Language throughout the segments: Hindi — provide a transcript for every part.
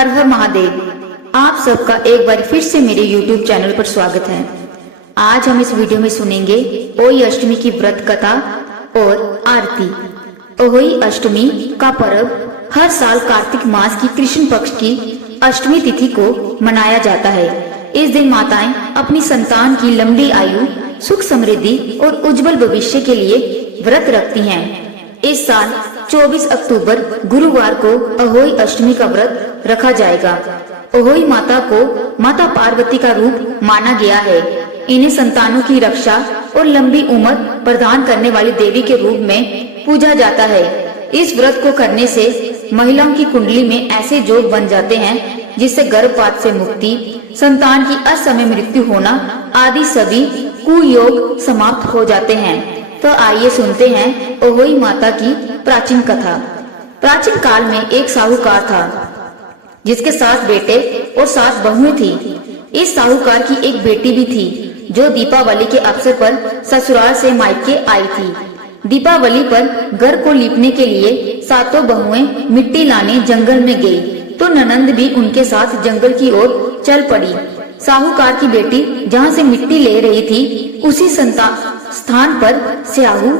हर हर महादेव। आप सबका एक बार फिर से मेरे YouTube चैनल पर स्वागत है। आज हम इस वीडियो में सुनेंगे ओई अष्टमी की व्रत कथा और आरती। ओई अष्टमी का पर्व हर साल कार्तिक मास की कृष्ण पक्ष की अष्टमी तिथि को मनाया जाता है। इस दिन माताएं अपनी संतान की लंबी आयु, सुख समृद्धि और उज्जवल भविष्य के लिए व्रत रखती हैं। इस साल 24 अक्टूबर गुरुवार को अहोई अष्टमी का व्रत रखा जाएगा। अहोई माता को माता पार्वती का रूप माना गया है। इन्हें संतानों की रक्षा और लंबी उम्र प्रदान करने वाली देवी के रूप में पूजा जाता है। इस व्रत को करने से महिलाओं की कुंडली में ऐसे योग बन जाते हैं जिससे गर्भपात से मुक्ति, संतान की असमय मृत्यु होना आदि सभी कुयोग समाप्त हो जाते हैं। तो आइए सुनते हैं अहोई माता की प्राचीन कथा। प्राचीन काल में एक साहूकार था जिसके 7 बेटे और 7 बहुएं थी। इस साहूकार की एक बेटी भी थी जो दीपावली के अवसर पर ससुराल से मायके आई थी। दीपावली पर घर को लीपने के लिए 7 बहुएं मिट्टी लाने जंगल में गई तो ननंद भी उनके साथ जंगल की ओर चल पड़ी। साहूकार की बेटी जहाँ से मिट्टी ले रही थी उसी स्थान पर स्याहू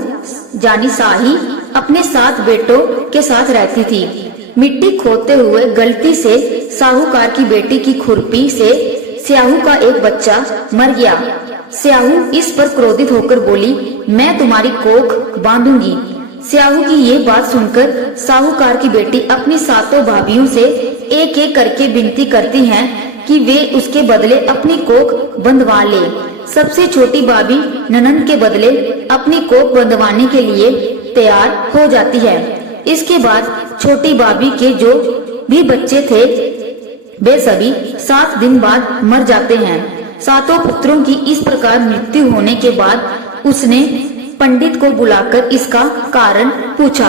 जानी साही अपने 7 बेटों के साथ रहती थी। मिट्टी खोदते हुए गलती से साहूकार की बेटी की खुरपी से स्याहू का एक बच्चा मर गया। स्याहू इस पर क्रोधित होकर बोली, मैं तुम्हारी कोख बांधूंगी। स्याहू की ये बात सुनकर साहूकार की बेटी अपनी 7 भाभियों से एक एक करके विनती करती हैं कि वे उसके बदले अपनी कोख बंधवा ले। सबसे छोटी भाभी ननंद के बदले अपनी कोख बंधवाने के लिए तैयार हो जाती है। इसके बाद छोटी भाभी के जो भी बच्चे थे वे सभी 7 दिन बाद मर जाते हैं। 7 पुत्रों की इस प्रकार मृत्यु होने के बाद उसने पंडित को बुलाकर इसका कारण पूछा।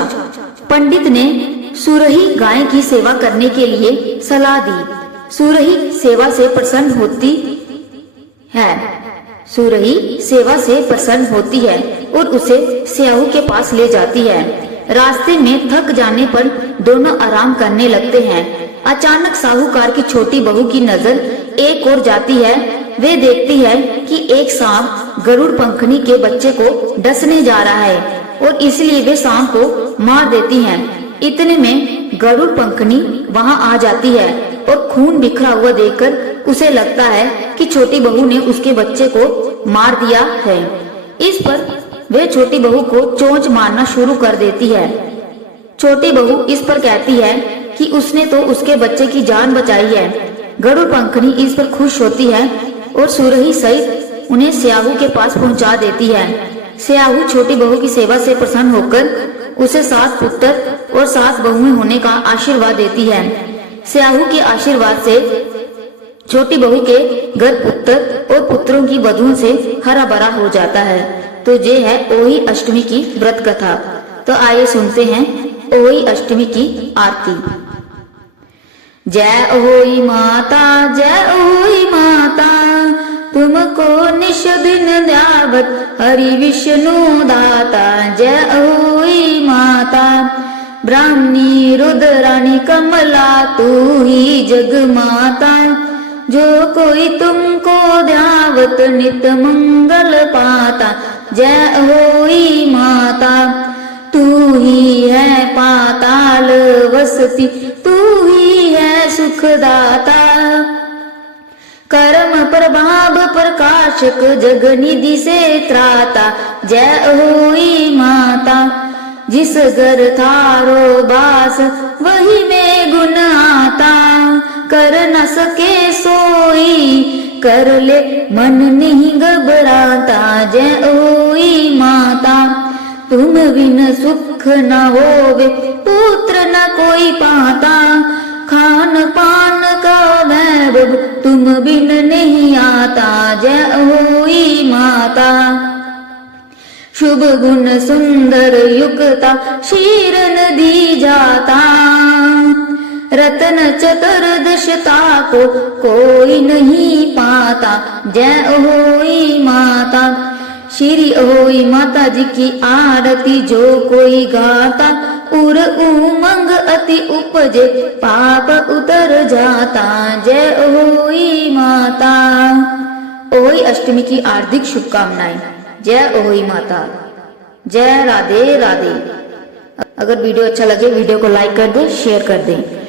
पंडित ने सुरही गाय की सेवा करने के लिए सलाह दी। सुरही सेवा से प्रसन्न होती है और उसे स्याहू के पास ले जाती है। रास्ते में थक जाने पर दोनों आराम करने लगते हैं। अचानक साहूकार की छोटी बहू की नजर एक ओर जाती है। वे देखती है कि एक सांप गरुड़ पंखनी के बच्चे को डसने जा रहा है और इसलिए वे सांप को मार देती हैं। इतने में गरुड़ पंखनी वहां आ जाती है और खून बिखरा हुआ देखकर उसे लगता है कि छोटी बहू ने उसके बच्चे को मार दिया है। इस पर वे छोटी बहू को चोंच मारना शुरू कर देती है। छोटी बहू इस पर कहती है कि उसने तो उसके बच्चे की जान बचाई है। गरुड़ पंखनी इस पर खुश होती है और सुरही सहित उन्हें स्याहू के पास पहुंचा देती है। स्याहू छोटी बहू की सेवा से प्रसन्न होकर उसे 7 पुत्र और 7 बहुएं होने का आशीर्वाद देती है। स्याहू के आशीर्वाद से छोटी बहू के घर पुत्र और पुत्रों की बधुओं से हरा भरा हो जाता है। तो ये है ओई अष्टमी की व्रत कथा। तो आइए सुनते हैं ओई अष्टमी की आरती। जय ओई माता, जय ओई माता, तुमको निश दिन ध्यावत हरि विष्णु दाता। जय ओई माता, ब्राह्मणी रुद्राणी कमला तू ही जग माता। जो कोई तुमको ध्यावत नित मंगल पाता। जय होई माता, तू ही है पाताल वसती, तू ही है सुखदाता। कर्म प्रभाव प्रकाशक जग निधि से त्राता। जय होई माता, जिस घर थारो बास वही में गुण आता। कर न सके सोई कर ले मन नहीं घबराता। जय ओई माता, तुम बिन सुख न होवे पुत्र न कोई पाता। खान पान का वैभव तुम बिन नहीं आता। जय होई माता, शुभ गुण सुंदर युक्ता शीरन दी जाता। रत्न चतुर्दशता को कोई नहीं पाता। जय होई माता, श्री अहोई माता जी की आरती जो कोई गाता, उर उमंग अति उपजे पाप उतर जाता। जय अहोई माता। अहोई अष्टमी की हार्दिक शुभकामनाएं। जय अहोई माता। जय राधे राधे। अगर वीडियो अच्छा लगे वीडियो को लाइक कर दें, शेयर कर दें।